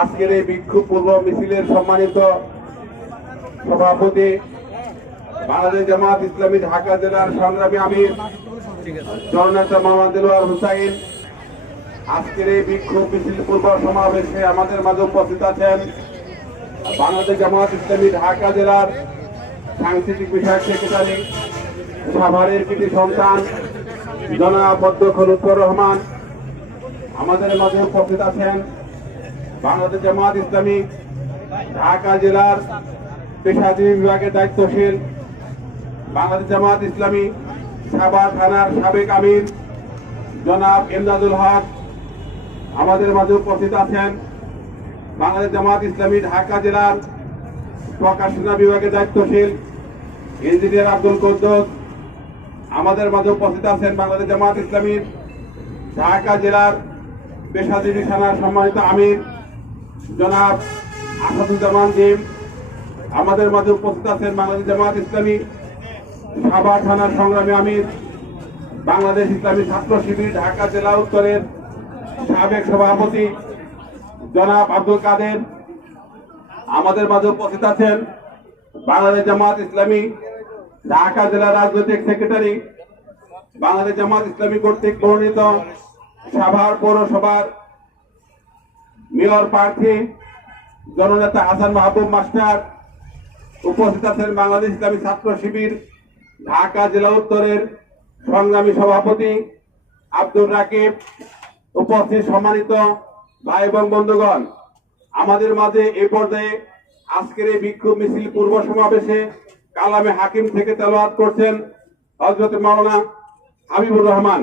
আজকের এই বিক্ষোভ পূর্ব মিছিলের সম্মানিত সভাপতি বাংলাদেশ জামাত ইসলামী ঢাকা জেলার সংগ্রামী আমির জননেতা মোহাম্মদ দেলোয়ার হোসাইন, আজকের এই বিক্ষোভ মিছিল পূর্ব সমাবেশে আমাদের মাঝে উপস্থিত আছেন বাংলাদেশ জামাত ইসলামী ঢাকা জেলার সাংস্কৃতিক বিষয়ক সেক্রেটারি, সাভারের কৃতি সন্তান জনাব অধ্যক্ষ লুৎফর রহমান। আমাদের মাঝে উপস্থিত আছেন বাংলাদেশ জামাত ইসলামী ঢাকা জেলার পেশাজীবী বিভাগের দায়িত্বশীল বাংলাদেশ জামাত ইসলামী সাভার থানার সাবেক আমির জনাব ইমদাদুল হক। আমাদের মাঝে উপস্থিত আছেন বাংলাদেশ জামাত ইসলামী ঢাকা জেলার প্রকাশনা বিভাগের দায়িত্বশীল ইঞ্জিনিয়ার আব্দুল কুদ্দুস। আমাদের মাঝে উপস্থিত আছেন বাংলাদেশ জামাত ইসলামীর ঢাকা জেলার পেশাজীবী থানার সম্মানিত আমির জনাব আসাদুজ্জামান জিম। আমাদের মাঝে উপস্থিত আছেন বাংলাদেশ জামাত ইসলামী সাভার থানার সংগ্রামী আমির বাংলাদেশ ইসলামী ছাত্র শিবির ঢাকা জেলা উত্তরের সাবেক সভাপতি জনাব আব্দুল কাদের। আমাদের মাঝে উপস্থিত আছেন বাংলাদেশ জামাত ইসলামী ঢাকা জেলা রাজনৈতিক সেক্রেটারি বাংলাদেশ জামাত ইসলামী কর্তৃক মনোনীত সাভার পৌরসভার মেয়র প্রার্থী জননেতা হাসান মাহবুব মাস্টার। উপস্থিত আছেন বাংলাদেশ ইসলামী ছাত্র শিবির ঢাকা জেলা উত্তরের সংগ্রামী সভাপতি আব্দুর রাকিব। উপস্থিত সম্মানিত ভাই এবং বন্ধুগণ, আমাদের মাঝে এ পর্যায়ে আজকের এই বিক্ষোভ মিছিল পূর্ব সমাবেশে কালামে হাকিম থেকে তেলাওয়াত করছেন হযরত মাওলানা হাবিবুর রহমান।